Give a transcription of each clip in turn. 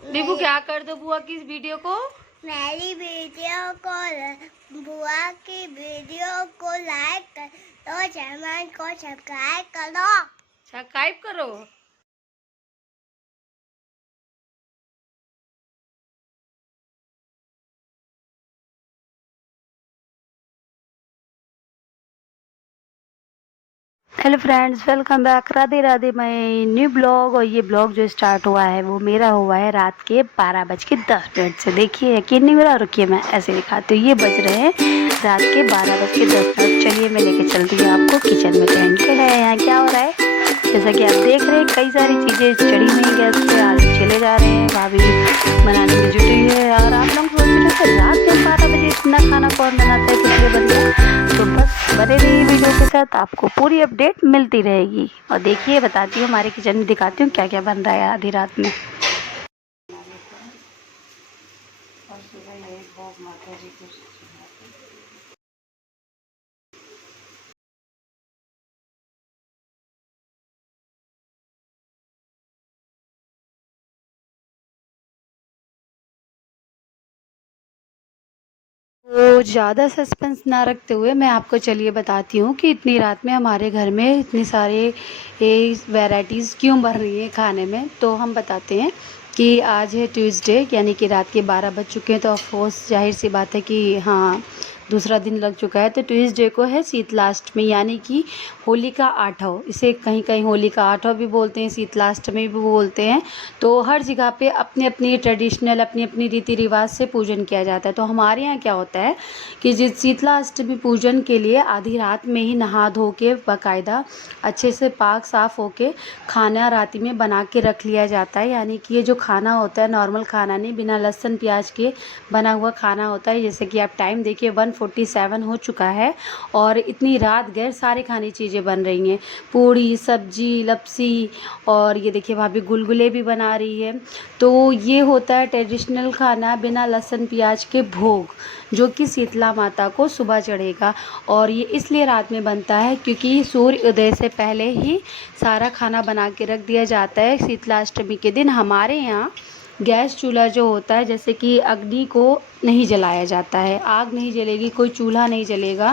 बीबू क्या कर दो बुआ की इस वीडियो को? मेरी वीडियो को बुआ की वीडियो को लाइक कर दो, चैनल को सब्सक्राइब करो। सब्सक्राइब करो। Hello friends, welcome back. Radhe Radhe. मैं न्यू ब्लॉग, और ये ब्लॉग जो स्टार्ट हुआ है वो मेरा हुआ है रात के 12:10 से। देखिए यकीन नहीं हो रहा, रुकिए मैं ऐसे दिखाती हूँ। ये बज रहे हैं रात के 12:10। चलिए मैं लेके चलती हूँ आपको किचन में। टेंट के है यहाँ क्या हो रहा है, जैसा कि आप देख रहे हैं कई सारी चीज़ें चढ़ी हुई हैं गैस पे। आलू चले जा रहे हैं, भाभी बनाने में जुटी है। और आप लोग सोच रहे थे रात में 12 बजे इतना खाना कौन बनाता है, पिछले बंदा। तो बस बने रहिए वीडियो के साथ, आपको पूरी अपडेट मिलती रहेगी। और देखिए बताती हूँ हमारे किचन में, दिखाती हूँ क्या क्या बन रहा है आधी रात में। तो ज़्यादा सस्पेंस ना रखते हुए मैं आपको चलिए बताती हूँ कि इतनी रात में हमारे घर में इतने सारे वैराइटीज़ क्यों बन रही है खाने में। तो हम बताते हैं कि आज है ट्यूसडे, यानी कि रात के 12 बज चुके हैं। तो ऑफकोर्स जाहिर सी बात है कि हाँ दूसरा दिन लग चुका है। तो ट्यूसडे को है शीतलाष्टमी, यानी कि होली का आठव। इसे कहीं कहीं होली का आठव भी बोलते हैं, शीतलाष्टमी भी बोलते हैं। तो हर जगह पे अपनी अपनी ट्रेडिशनल, अपनी अपनी रीति रिवाज से पूजन किया जाता है। तो हमारे यहाँ क्या होता है कि जिस शीतलाष्टमी पूजन के लिए आधी रात में ही नहा धो के बाकायदा अच्छे से पाक साफ होके खाना रात में बना के रख लिया जाता है। यानी कि ये जो खाना होता है नॉर्मल खाना नहीं, बिना लहसुन प्याज के बना हुआ खाना होता है। जैसे कि आप टाइम देखिए 1:47 हो चुका है और इतनी रात गैर सारे खाने चीज़ें बन रही हैं, पूड़ी सब्जी लपसी। और ये देखिए भाभी गुलगुले भी बना रही है। तो ये होता है ट्रेडिशनल खाना बिना लहसुन प्याज के भोग, जो कि शीतला माता को सुबह चढ़ेगा। और ये इसलिए रात में बनता है क्योंकि सूर्य उदय से पहले ही सारा खाना बना के रख दिया जाता है। शीतलाष्टमी के दिन हमारे यहाँ गैस चूल्हा जो होता है, जैसे कि अग्नि को नहीं जलाया जाता है, आग नहीं जलेगी, कोई चूल्हा नहीं जलेगा,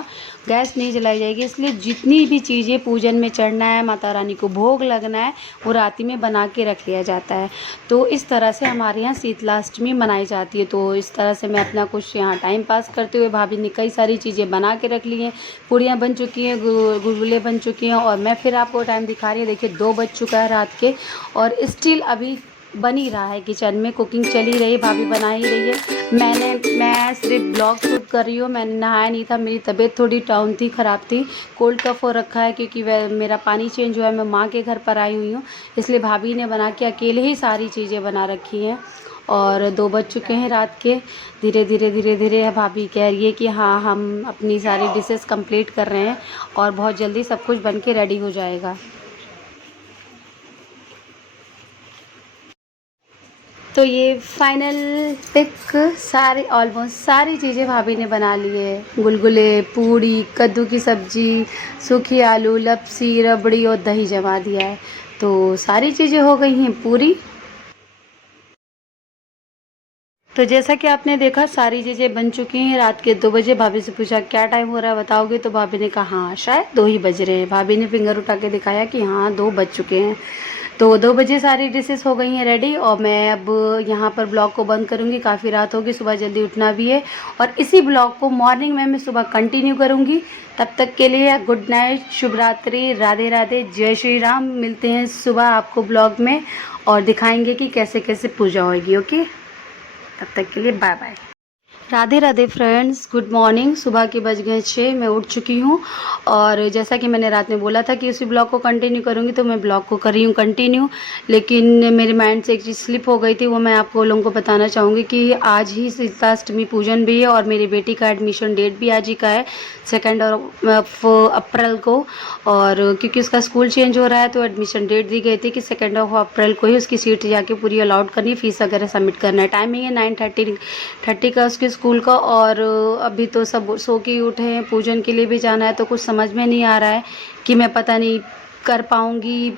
गैस नहीं जलाई जाएगी। इसलिए जितनी भी चीज़ें पूजन में चढ़ना है, माता रानी को भोग लगना है, वो राति में बना के रख लिया जाता है। तो इस तरह से हमारे यहाँ शीतलाष्टमी मनाई जाती है। तो इस तरह से मैं अपना कुछ यहाँ टाइम पास करते हुए, भाभी ने कई सारी चीज़ें बना के रख ली हैं। पूड़ियाँ बन चुकी हैं, गुलगुले बन चुकी हैं। और मैं फिर आपको टाइम दिखा रही है, देखिए 2 बज चुका है रात के, और स्टिल अभी बन ही रहा है किचन में, कुकिंग चल ही रही है, भाभी बना ही रही है। मैं सिर्फ ब्लॉग शूट कर रही हूँ। मैंने नहाया नहीं था, मेरी तबीयत थोड़ी डाउन थी, ख़राब थी, कोल्ड कफ हो रखा है क्योंकि वह मेरा पानी चेंज हुआ है। मैं माँ के घर पर आई हुई हूँ, इसलिए भाभी ने बना के अकेले ही सारी चीज़ें बना रखी हैं। और 2 बज चुके हैं रात के। धीरे धीरे भाभी कह रही है कि हाँ हम अपनी सारी डिशेस कंप्लीट कर रहे हैं और बहुत जल्दी सब कुछ बन के रेडी हो जाएगा। तो ये फाइनल पिक, सारी ऑलमोस्ट सारी चीज़ें भाभी ने बना ली है। गुलगुले, पूड़ी, कद्दू की सब्जी, सूखी आलू, लपसी, रबड़ी और दही जमा दिया है। तो सारी चीज़ें हो गई हैं पूरी। तो जैसा कि आपने देखा सारी चीज़ें बन चुकी हैं। रात के 2 बजे भाभी से पूछा क्या टाइम हो रहा है बताओगे, तो भाभी ने कहा हाँ शायद 2 ही बज रहे हैं। भाभी ने फिंगर उठा के दिखाया कि हाँ 2 बज चुके हैं। तो 2 बजे सारी डिशेस हो गई हैं रेडी, और मैं अब यहाँ पर ब्लॉग को बंद करूँगी। काफ़ी रात होगी, सुबह जल्दी उठना भी है, और इसी ब्लॉग को मॉर्निंग में मैं सुबह कंटिन्यू करूँगी। तब तक के लिए गुड नाइट, शुभ रात्रि, राधे राधे, जय श्री राम। मिलते हैं सुबह आपको ब्लॉग में और दिखाएंगे कि कैसे कैसे पूजा होगी। ओके, तब तक के लिए bye bye. Radhe Radhe friends, good morning. सुबह के बज गए 6, मैं उठ चुकी हूँ। और जैसा कि मैंने रात में बोला था कि उसी ब्लॉग को कंटिन्यू करूँगी, तो मैं ब्लॉग को कर रही हूँ कंटिन्यू। लेकिन मेरे माइंड से एक चीज़ स्लिप हो गई थी, वो मैं आपको लोगों को बताना चाहूँगी कि आज ही शीतलाष्टमी पूजन भी है और मेरी बेटी का एडमिशन डेट भी आज ही का है, 2 अप्रैल को। और क्योंकि उसका स्कूल चेंज हो रहा है तो एडमिशन डेट दी गई थी कि 2 अप्रैल को ही उसकी सीट जाके पूरी अलाउड करनी, फीस वगैरह सबमिट करना है। टाइमिंग है 9:30 का उसके स्कूल का। और अभी तो सब सो के उठे हैं, पूजन के लिए भी जाना है। तो कुछ समझ में नहीं आ रहा है कि मैं पता नहीं कर पाऊँगी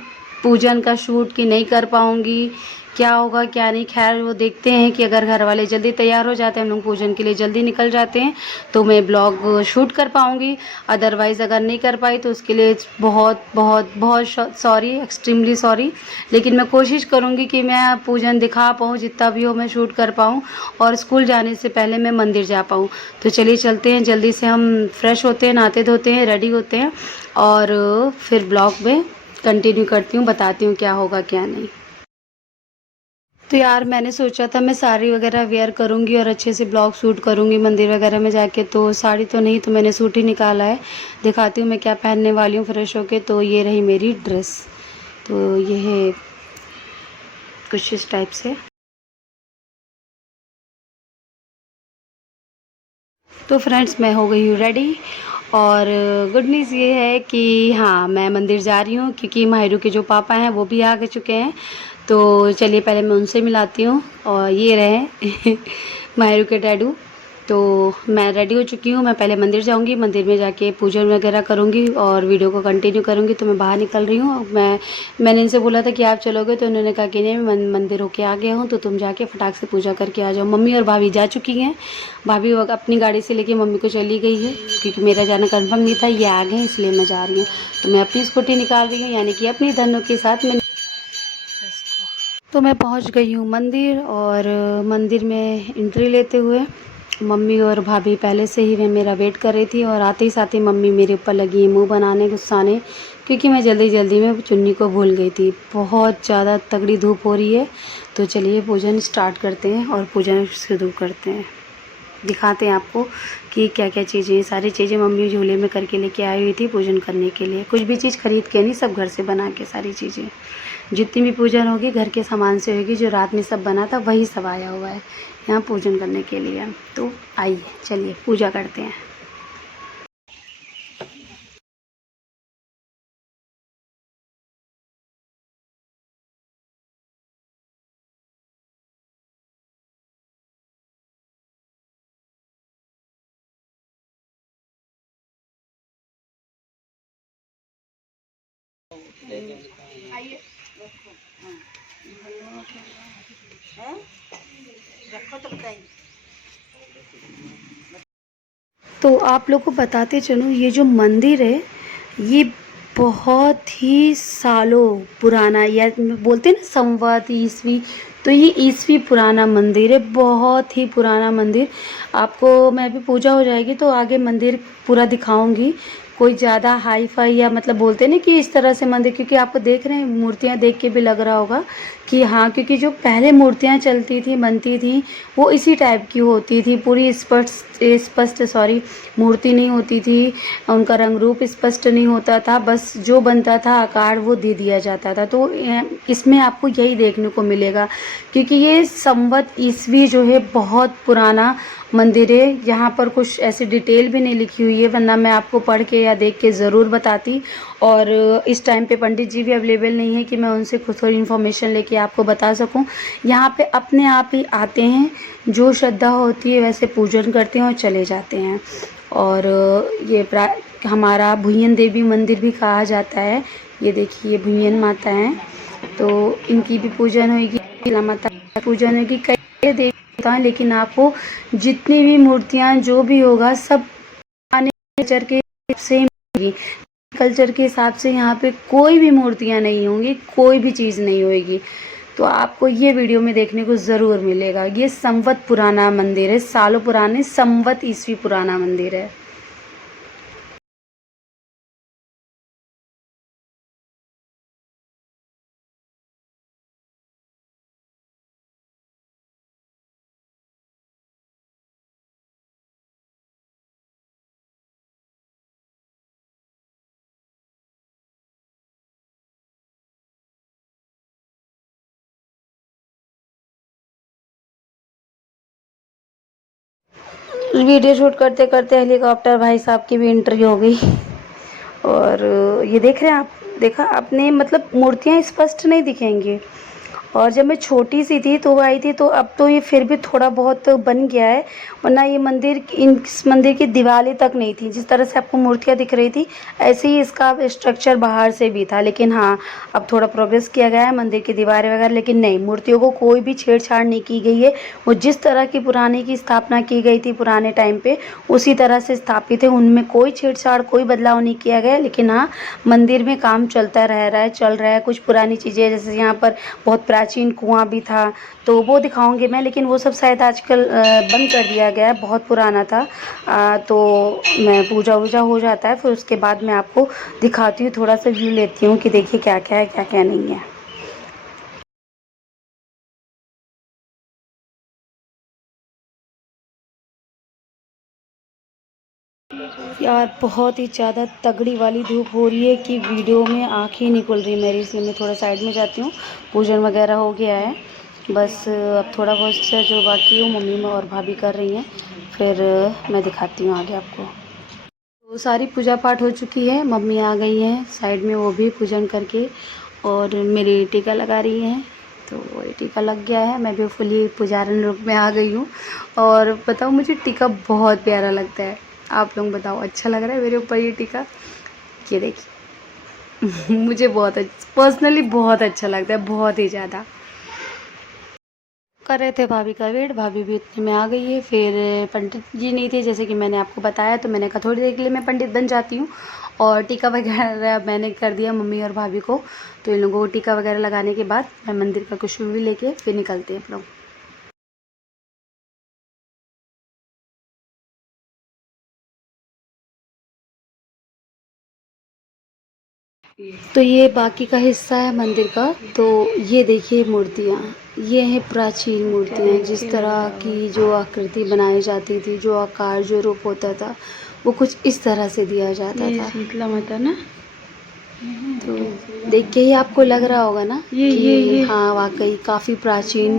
पूजन का शूट कि नहीं कर पाऊँगी, क्या होगा क्या नहीं, खैर वो देखते हैं कि अगर घर वाले जल्दी तैयार हो जाते हैं, हम लोग पूजन के लिए जल्दी निकल जाते हैं तो मैं ब्लॉग शूट कर पाऊँगी। अदरवाइज़ अगर नहीं कर पाई तो उसके लिए बहुत बहुत बहुत सॉरी, एक्सट्रीमली सॉरी। लेकिन मैं कोशिश करूँगी कि मैं पूजन दिखा पाऊँ, जितना भी हो मैं शूट कर पाऊँ और स्कूल जाने से पहले मैं मंदिर जा पाऊँ। तो चलिए चलते हैं, जल्दी से हम फ्रेश होते हैं, नहाते धोते हैं, रेडी होते हैं और फिर ब्लॉग में कंटिन्यू करती हूँ, बताती हूँ क्या होगा क्या नहीं। तो यार मैंने सोचा था मैं साड़ी वगैरह वेयर करूँगी और अच्छे से ब्लॉग शूट करूँगी मंदिर वगैरह में जाके, तो साड़ी तो नहीं, तो मैंने सूट ही निकाला है। दिखाती हूँ मैं क्या पहनने वाली हूँ फ्रेश होके। तो ये रही मेरी ड्रेस, तो ये है कुछ इस टाइप से। तो फ्रेंड्स मैं हो गई हूँ रेडी और गुड न्यूज़ ये है कि हाँ मैं मंदिर जा रही हूँ, क्योंकि माहिरू के जो पापा हैं वो भी आ चुके हैं। तो चलिए पहले मैं उनसे मिलाती हूँ। और ये रहे माहिरू के डैडू। तो मैं रेडी हो चुकी हूँ, मैं पहले मंदिर जाऊँगी, मंदिर में जाके पूजन वगैरह करूँगी और वीडियो को कंटिन्यू करूँगी। तो मैं बाहर निकल रही हूँ। मैंने इनसे बोला था कि आप चलोगे, तो उन्होंने कहा कि नहीं मैं मंदिर होके आ गया हूँ, तो तुम जाके फटाक से पूजा करके आ जाओ। मम्मी और भाभी जा चुकी हैं। भाभी अपनी गाड़ी से लेके मम्मी को चली गई है, क्योंकि मेरा जाना कंफर्म नहीं था, ये आ गए इसलिए मैं जा रही हूँ। तो मैं अपनी स्कूटी निकाल रही हूँ, यानी कि अपनी धनों के साथ मैं। तो मैं पहुँच गई हूँ मंदिर और मंदिर में एंट्री लेते हुए मम्मी और भाभी पहले से ही वे मेरा वेट कर रही थी। और आते ही साथ ही मम्मी मेरे ऊपर लगी है मुँह बनाने, गुस्साने, क्योंकि मैं जल्दी जल्दी में चुन्नी को भूल गई थी। बहुत ज़्यादा तगड़ी धूप हो रही है। तो चलिए पूजन स्टार्ट करते हैं और पूजन शुरू करते हैं। दिखाते हैं आपको कि क्या क्या चीज़ें, सारी चीज़ें मम्मी झूले में करके लेके आई हुई थी पूजन करने के लिए। कुछ भी चीज़ खरीद के नहीं, सब घर से बना के सारी चीज़ें। जितनी भी पूजन होगी घर के सामान से होगी, जो रात में सब बना था वही सब आया हुआ है यहाँ पूजन करने के लिए। तो आइए चलिए पूजा करते हैं। तो आप लोग को बताते चलूँ, ये जो मंदिर है ये बहुत ही सालों पुराना, या बोलते हैं ना संवत ईस्वी, तो ये ईस्वी पुराना मंदिर है, बहुत ही पुराना मंदिर। आपको मैं भी पूजा हो जाएगी तो आगे मंदिर पूरा दिखाऊंगी। कोई ज़्यादा हाई फाई या मतलब बोलते ना कि इस तरह से मंदिर, क्योंकि आपको देख रहे हैं मूर्तियाँ देख के भी लग रहा होगा कि हाँ, क्योंकि जो पहले मूर्तियाँ चलती थी बनती थी वो इसी टाइप की होती थी, पूरी स्पष्ट सॉरी मूर्ति नहीं होती थी, उनका रंग रूप स्पष्ट नहीं होता था, बस जो बनता था आकार वो दे दिया जाता था। तो इसमें आपको यही देखने को मिलेगा, क्योंकि ये संवत ईस्वी जो है बहुत पुराना मंदिर है। यहाँ पर कुछ ऐसी डिटेल भी नहीं लिखी हुई है, वरना मैं आपको पढ़ के या देख के ज़रूर बताती। और इस टाइम पे पंडित जी भी अवेलेबल नहीं है कि मैं उनसे कुछ थोड़ी इन्फॉर्मेशन लेके आपको बता सकूं। यहाँ पे अपने आप ही आते हैं, जो श्रद्धा होती है वैसे पूजन करते हैं और चले जाते हैं। और ये हमारा भुयन देवी मंदिर भी कहा जाता है। ये देखिए भुयन माता हैं, तो इनकी भी पूजन होगी, शीला माता की पूजन होगी, कई देवता हैं। लेकिन आपको जितनी भी मूर्तियाँ जो भी होगा सब कल्चर के से ही मिलेगी। कल्चर के हिसाब से यहाँ पे कोई भी मूर्तियाँ नहीं होंगी, कोई भी चीज़ नहीं होएगी। तो आपको ये वीडियो में देखने को ज़रूर मिलेगा। ये संवत पुराना मंदिर है, सालों पुराने, संवत ईस्वी पुराना मंदिर है। वीडियो शूट करते करते हेलीकॉप्टर भाई साहब की भी एंट्री हो गई। और ये देख रहे हैं आप, देखा आपने, मतलब मूर्तियाँ स्पष्ट नहीं दिखेंगी और जब मैं छोटी सी थी तो वो आई थी, तो अब तो ये फिर भी थोड़ा बहुत बन गया है, वरना ये मंदिर, इस मंदिर की दीवारें तक नहीं थी। जिस तरह से आपको मूर्तियाँ दिख रही थी ऐसे ही इसका स्ट्रक्चर बाहर से भी था। लेकिन हाँ, अब थोड़ा प्रोग्रेस किया गया है मंदिर की दीवारें वगैरह, लेकिन नहीं, मूर्तियों को कोई भी छेड़छाड़ नहीं की गई है। वो जिस तरह की पुराने की स्थापना की गई थी पुराने टाइम पे, उसी तरह से स्थापित है। उनमें कोई छेड़छाड़, कोई बदलाव नहीं किया गया है। लेकिन हाँ, मंदिर में काम चलता रह रहा है, चल रहा है। कुछ पुरानी चीज़ें, जैसे यहाँ पर बहुत प्राचीन कुआं भी था, तो वो दिखाऊंगी मैं, लेकिन वो सब शायद आजकल बंद कर दिया गया है, बहुत पुराना था। तो मैं पूजा वूजा हो जाता है, फिर उसके बाद मैं आपको दिखाती हूँ, थोड़ा सा व्यू लेती हूँ कि देखिए क्या क्या है, क्या क्या नहीं है। यार बहुत ही ज़्यादा तगड़ी वाली धूप हो रही है कि वीडियो में आँख ही निकल रही मेरी, इसलिए मैं थोड़ा साइड में जाती हूँ। पूजन वगैरह हो गया है, बस अब थोड़ा बहुत सा जो बाकी है मम्मी में और भाभी कर रही हैं, फिर मैं दिखाती हूँ आगे आपको। तो सारी पूजा पाठ हो चुकी है, मम्मी आ गई हैं साइड में, वो भी पूजन करके, और मेरी टीका लगा रही हैं। तो ये टीका लग गया है, मैं भी फुली पुजारन रूप में आ गई हूँ। और बताओ, मुझे टीका बहुत प्यारा लगता है। आप लोग बताओ, अच्छा लग रहा है मेरे ऊपर ये टीका? ये देखिए मुझे बहुत पर्सनली बहुत अच्छा लगता है, बहुत ही ज़्यादा। कर रहे थे भाभी का वेट, भाभी भी इतने में आ गई है। फिर पंडित जी नहीं थे, जैसे कि मैंने आपको बताया, तो मैंने कहा थोड़ी देर के लिए मैं पंडित बन जाती हूँ। और टीका वगैरह मैंने कर दिया मम्मी और भाभी को। तो इन लोगों को टीका वगैरह लगाने के बाद मैं मंदिर का कुछ भी लेके फिर निकलते हैं हम लोग। तो ये बाकी का हिस्सा है मंदिर का। तो ये देखिए मूर्तियाँ, ये हैं प्राचीन मूर्तियाँ, जिस तरह की जो आकृति बनाई जाती थी, जो आकार, जो रूप होता था, वो कुछ इस तरह से दिया जाता था। शीतला माता ना, तो देख के ही आपको लग रहा होगा ना कि हाँ वाकई काफ़ी प्राचीन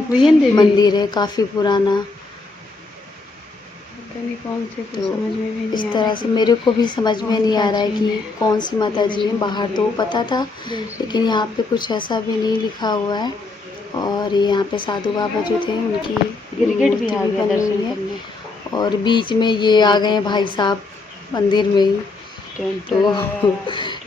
मंदिर है, काफ़ी पुराना। पता नहीं कौन से, तो समझ में भी नहीं इस आ तरह रहा से कि मेरे को भी समझ में नहीं आ रहा है प्राचीन कि है। कौन सी माता जी हैं। बाहर तो पता था, लेकिन यहाँ पे कुछ ऐसा भी नहीं लिखा हुआ है। और यहाँ पे साधु बाबा जो थे उनकी गिरगिट भी मूर्ति आ भी गया बनी हुई दर्शन है। करने। और बीच में ये आ गए हैं भाई साहब मंदिर में ही, तो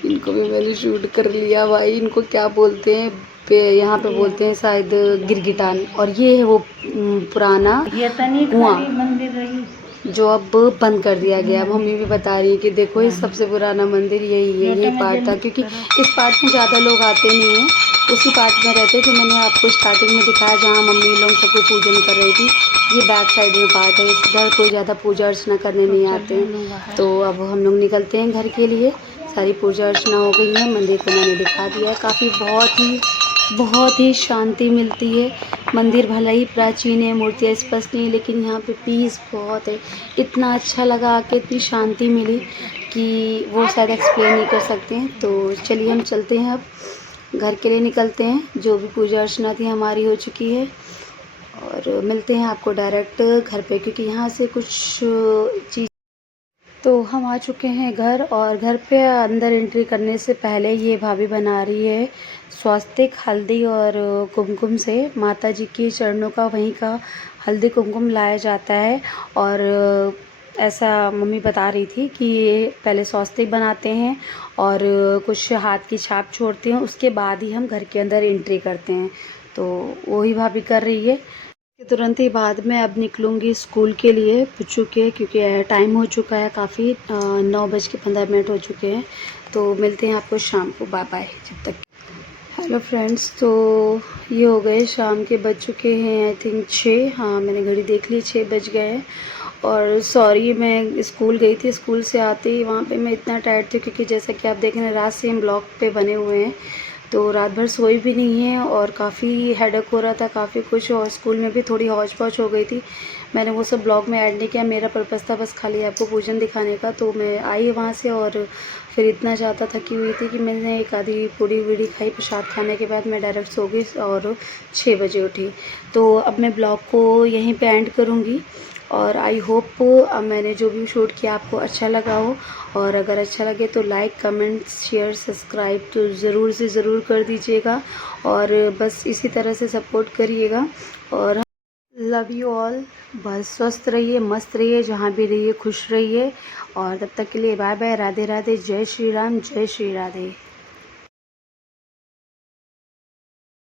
इनको भी मैंने शूट कर लिया। भाई इनको क्या बोलते हैं यहाँ पे बोलते हैं शायद गिरगिटान। और ये है वो पुराना कुआं मंदिर रही, जो अब बंद कर दिया गया। मम्मी भी बता रही है कि देखो ये सबसे पुराना मंदिर यही है, यही पार्ट था, क्योंकि इस पार्ट में ज़्यादा लोग आते नहीं हैं, उसी पार्ट में रहते जो मैंने आपको स्टार्टिंग में दिखाया, जहाँ मम्मी लोग सबको पूजन कर रही थी। ये बैक साइड में पार्ट है, इधर कोई ज़्यादा पूजा अर्चना करने नहीं आते हैं। तो अब हम लोग निकलते हैं घर के लिए। सारी पूजा अर्चना हो गई है, मंदिर को मैंने दिखा दिया है। काफ़ी बहुत ही शांति मिलती है। मंदिर भले ही प्राचीन है, मूर्तियाँ स्पष्ट नहीं, लेकिन यहाँ पे पीस बहुत है। इतना अच्छा लगा आके, इतनी शांति मिली कि वो शायद एक्सप्लेन नहीं कर सकते हैं। तो चलिए हम चलते हैं, अब घर के लिए निकलते हैं। जो भी पूजा अर्चना थी हमारी हो चुकी है, और मिलते हैं आपको डायरेक्ट घर पे, क्योंकि यहाँ से कुछ चीज़। तो हम आ चुके हैं घर, और घर पे अंदर एंट्री करने से पहले ये भाभी बना रही है स्वास्तिक हल्दी और कुमकुम से। माता जी के चरणों का, वहीं का हल्दी कुमकुम लाया जाता है। और ऐसा मम्मी बता रही थी कि ये पहले स्वास्तिक बनाते हैं और कुछ हाथ की छाप छोड़ते हैं, उसके बाद ही हम घर के अंदर एंट्री करते हैं। तो वही भाभी कर रही है। तुरंत ही बाद में अब निकलूँगी स्कूल के लिए पुच्चू के, क्योंकि टाइम हो चुका है काफ़ी, 9:15 हो चुके हैं। तो मिलते हैं आपको शाम को, बाय बाय जब तक। हेलो फ्रेंड्स, तो ये हो गए शाम के, बज चुके हैं आई थिंक 6। हाँ मैंने घड़ी देख ली, 6 बज गए हैं। और सॉरी, मैं स्कूल गई थी, स्कूल से आते ही वहाँ पे मैं इतना टायर्ड थी, क्योंकि जैसा कि आप देख रहे हैं रात से हम ब्लॉक पे बने हुए हैं, तो रात भर सोई भी नहीं है और काफ़ी हेडेक हो रहा था, काफ़ी कुछ। और स्कूल में भी थोड़ी हौच पौच हो गई थी। मैंने वो सब ब्लॉग में ऐड नहीं किया, मेरा पर्पज़ था बस खाली आपको पूजन दिखाने का। तो मैं आई वहाँ से, और फिर इतना ज़्यादा थकी हुई थी कि मैंने एक आधी पूड़ी वूड़ी खाई। प्रसाद खाने के बाद मैं डायरेक्ट सो गई और 6 बजे उठी। तो अब मैं ब्लॉग को यहीं पे एंड करूँगी। और आई होप मैंने जो भी शूट किया आपको अच्छा लगा हो, और अगर अच्छा लगे तो लाइक कमेंट शेयर सब्सक्राइब तो ज़रूर से ज़रूर कर दीजिएगा, और बस इसी तरह से सपोर्ट करिएगा। और लव यू ऑल। बस स्वस्थ रहिए, मस्त रहिए, जहाँ भी रहिए खुश रहिए, और तब तक के लिए बाय बाय, राधे राधे, जय श्री राम, जय श्री राधे।